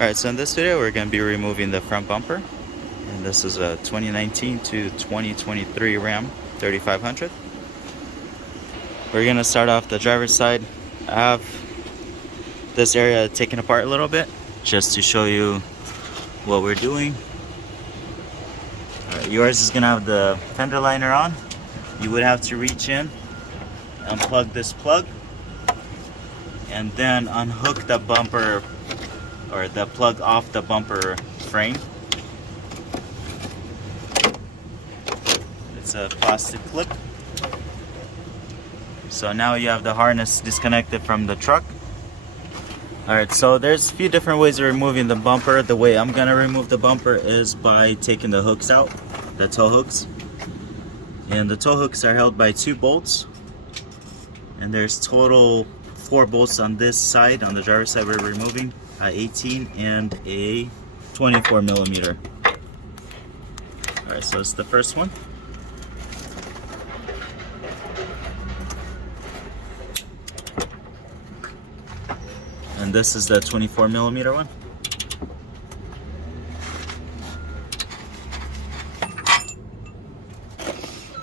Alright, so in this video we're going to be removing the front bumper. And this is a 2019 to 2023 Ram 3500. We're going to start off the driver's side. I have this area taken apart a little bit just to show you what we're doing. Alright, yours is going to have the fender liner on. You would have to reach in, unplug this plug, and then unhook the bumper or the plug off the bumper frame. It's a plastic clip. So now you have the harness disconnected from the truck. Alright, so there's a few different ways of removing the bumper. The way I'm gonna remove the bumper is by taking the hooks out, the tow hooks. And the tow hooks are held by 2 bolts. And there's total 4 bolts on this side, on the driver's side we're removing. 18 and a 24 millimeter. Alright, so it's the first one. And this is the 24 millimeter one.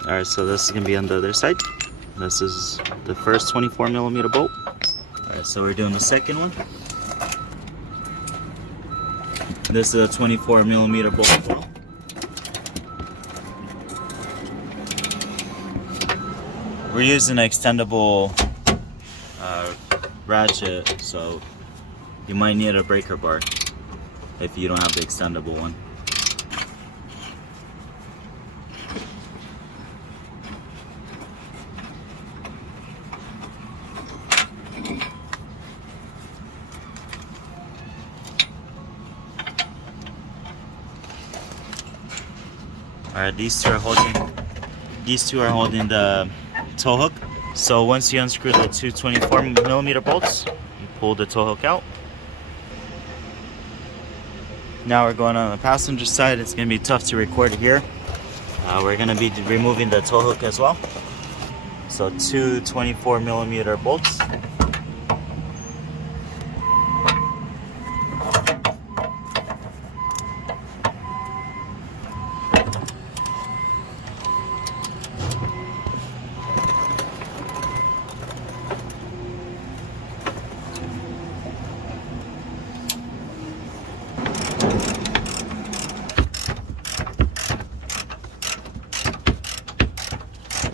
Alright, so this is going to be on the other side. This is the first 24 millimeter bolt. Alright, so we're doing the second one. This is a 24 millimeter bolt as well. We're using an extendable ratchet, so you might need a breaker bar if you don't have the extendable one. Alright, these two are holding the tow hook. So once you unscrew the two 24 millimeter bolts, you pull the tow hook out. Now we're going on the passenger side. It's going to be tough to record here. We're going to be removing the tow hook as well. So 2 24 millimeter bolts.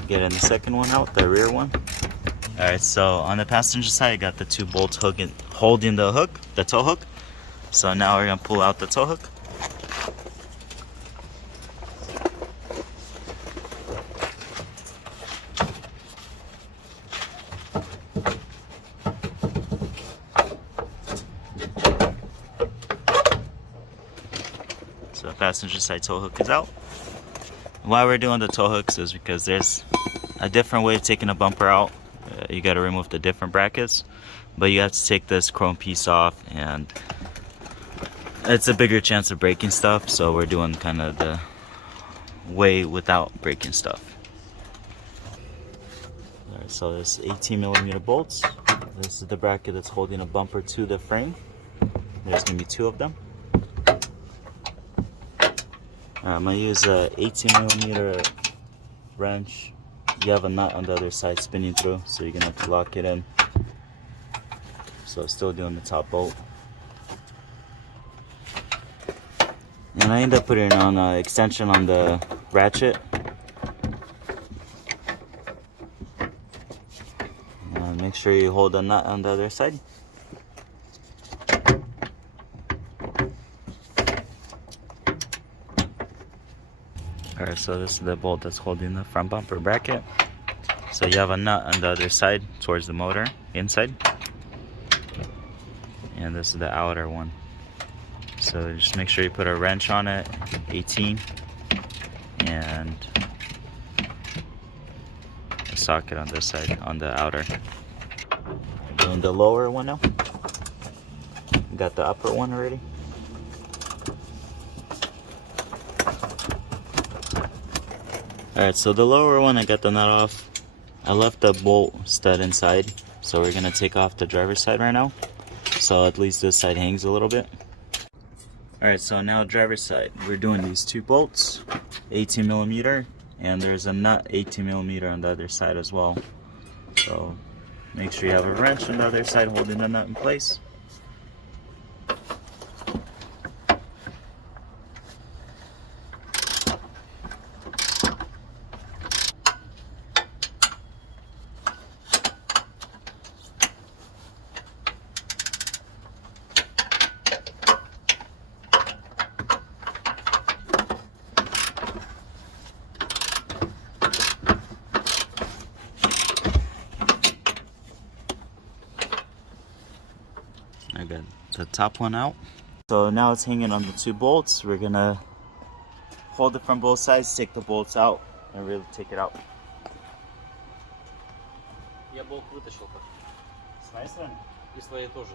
Getting the second one out, the rear one. Alright, so on the passenger side, I got the 2 bolts holding the hook, the tow hook. So now we're going to pull out the tow hook. So the passenger side tow hook is out. Why we're doing the tow hooks is because there's a different way of taking a bumper out. You got to remove the different brackets, but you have to take this chrome piece off, and it's a bigger chance of breaking stuff. So we're doing kind of the way without breaking stuff. Alright, so there's 18 millimeter bolts. This is the bracket that's holding a bumper to the frame. There's gonna be 2 of them. I'm going to use a 18 millimeter wrench. You have a nut on the other side spinning through, so you're going to have to lock it in. So still doing the top bolt. And I end up putting on an extension on the ratchet. And make sure you hold the nut on the other side. Alright, so this is the bolt that's holding the front bumper bracket. So you have a nut on the other side towards the motor, inside. And this is the outer one. So just make sure you put a wrench on it, 18, and a socket on this side, on the outer. Doing the lower one now. Got the upper one already. Alright, so the lower one, I got the nut off. I left the bolt stud inside, so we're gonna take off the driver's side right now. So at least this side hangs a little bit. Alright, so now driver's side. We're doing these 2 bolts, 18 millimeter, and there's a nut 18 millimeter on the other side as well. So make sure you have a wrench on the other side holding the nut in place. I got the top one out. So now it's hanging on the 2 bolts. We're gonna hold it from both sides, take the bolts out, and really take it out. Я болт вытащил. С моей стороны? И своей тоже.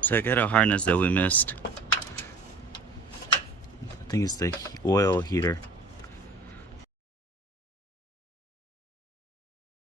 So I got a harness that we missed. I think it's the oil heater.